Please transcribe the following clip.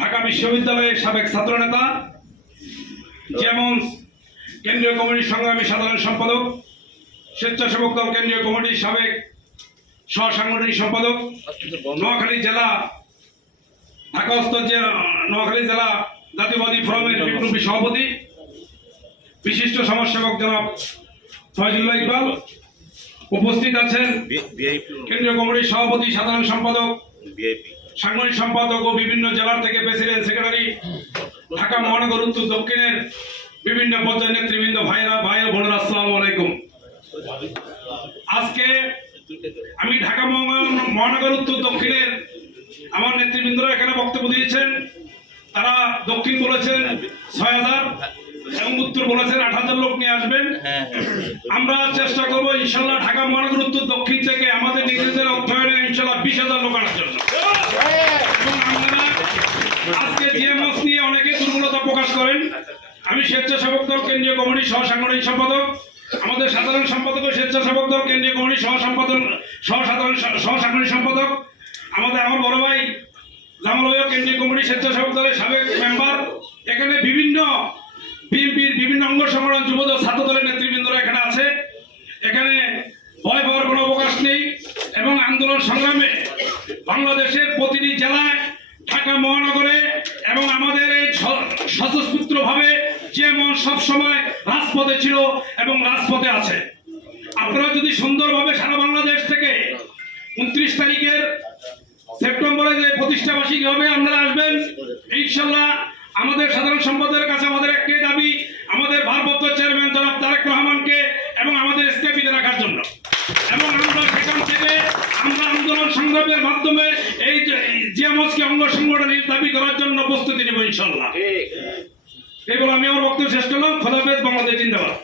ঢাকা বিশ্ববিদ্যালয়ের সাবেক ছাত্রনেতা, যেমন কেন্দ্রীয় কমিটির সংগ্রামী সাধারণ সম্পাদক, স্বেচ্ছাসেবক দল কেন্দ্রীয় কমিটির সাবেক সহ সাংগঠনিক সম্পাদক, নোয়াখালী জেলা ঢাকাস্থ নোয়াখালী জেলা জাতীয়বাদী ফোরামের বিপ্লবী সভাপতি, বিশিষ্ট সমাজসেবক জনাব ফয়জুল্লাহ ইকবাল। উপস্থিত আছেন কেন্দ্রীয় কমিটির সভাপতি, সাধারণ সম্পাদক, সাংগঠনিক সম্পাদক ও বিভিন্ন জেলার থেকে প্রেসিডেন্ট, সেক্রেটারি, ঢাকা মহানগর উত্তর দক্ষিণের বিভিন্ন পর্যায়ের নেতৃবৃন্দ, ভাই ও বোনেরা, আসসালামু আলাইকুম। আজকে আমি ঢাকা মহানগর উত্তর দক্ষিণের আমার নেতৃবৃন্দরা এখানে বক্তব্য দিয়েছেন। তারা দক্ষিণ বলেছেন ৬,০০০ এবং উত্তর বলেছেন ৮,০০০ লোক নিয়ে আসবেন। আমরা চেষ্টা করবো ইনশাল্লাহ ঢাকা মহানগর উত্তর দক্ষিণ থেকে আমাদের নিজেদের অধ্যয়নে ইনশাল্লাহ ২০,০০০ লোক আনার জন্য। এবং আপনারা আজকে জিএমএস নিয়ে অনেকে দুর্বলতা প্রকাশ করেন। আমি স্বেচ্ছাসেবক দল কেন্দ্রীয় কমিটির সহ সাংগঠনিক সম্পাদক, আমাদের সাধারণ সম্পাদক ও স্বেচ্ছাসেবক দল কেন্দ্রীয় কমিটির সহ সাংগঠনিক সম্পাদক, আমার বড় ভাই জামাল ভাইও কেন্দ্রীয় কমিটির স্বেচ্ছাসেবক দলের সাবেক মেম্বার। এখানে বিভিন্ন বিএনপির বিভিন্ন অঙ্গ সংগঠন, যুবদল, ছাত্র দলের নেতৃবৃন্দরা এখানে আছে। এখানে ভয় পাওয়ার কোনো অবকাশ নেই এবং আন্দোলন সংগ্রামে বাংলাদেশের প্রতিটি জেলায়, ঢাকা মহানগরে এবং আমাদের এই স্বতঃস্ফূর্তভাবে যেমন সবসময় রাজপথে ছিল এবং রাজপথে আছে। আপনারা যদি সুন্দরভাবে সারা বাংলাদেশ থেকে ২৯ তারিখের সেপ্টেম্বরে যে প্রতিষ্ঠাবার্ষিকী হবে আপনারা আসবেন ইনশাল্লাহ। আমাদের সাধারণ সম্পাদকের কাছে আমাদের একটাই দাবি, আমাদের ভারপ্রাপ্ত চেয়ারম্যান জনাব তারেক রহমানকে এবং আমাদের এসকেপিতে রাখার জন্য। এবং আমরা সেখান থেকে আমরা আন্দোলন সংগ্রামের মাধ্যমে এই জিএমএসকে অঙ্গ সংগঠনের দাবি করার জন্য প্রস্তুতি নেব ইনশাল্লাহ। এই বলে আমি আমার বক্তব্য শেষ করলাম। খোদা হাফেজ। বাংলাদেশ জিন্দাবাদ।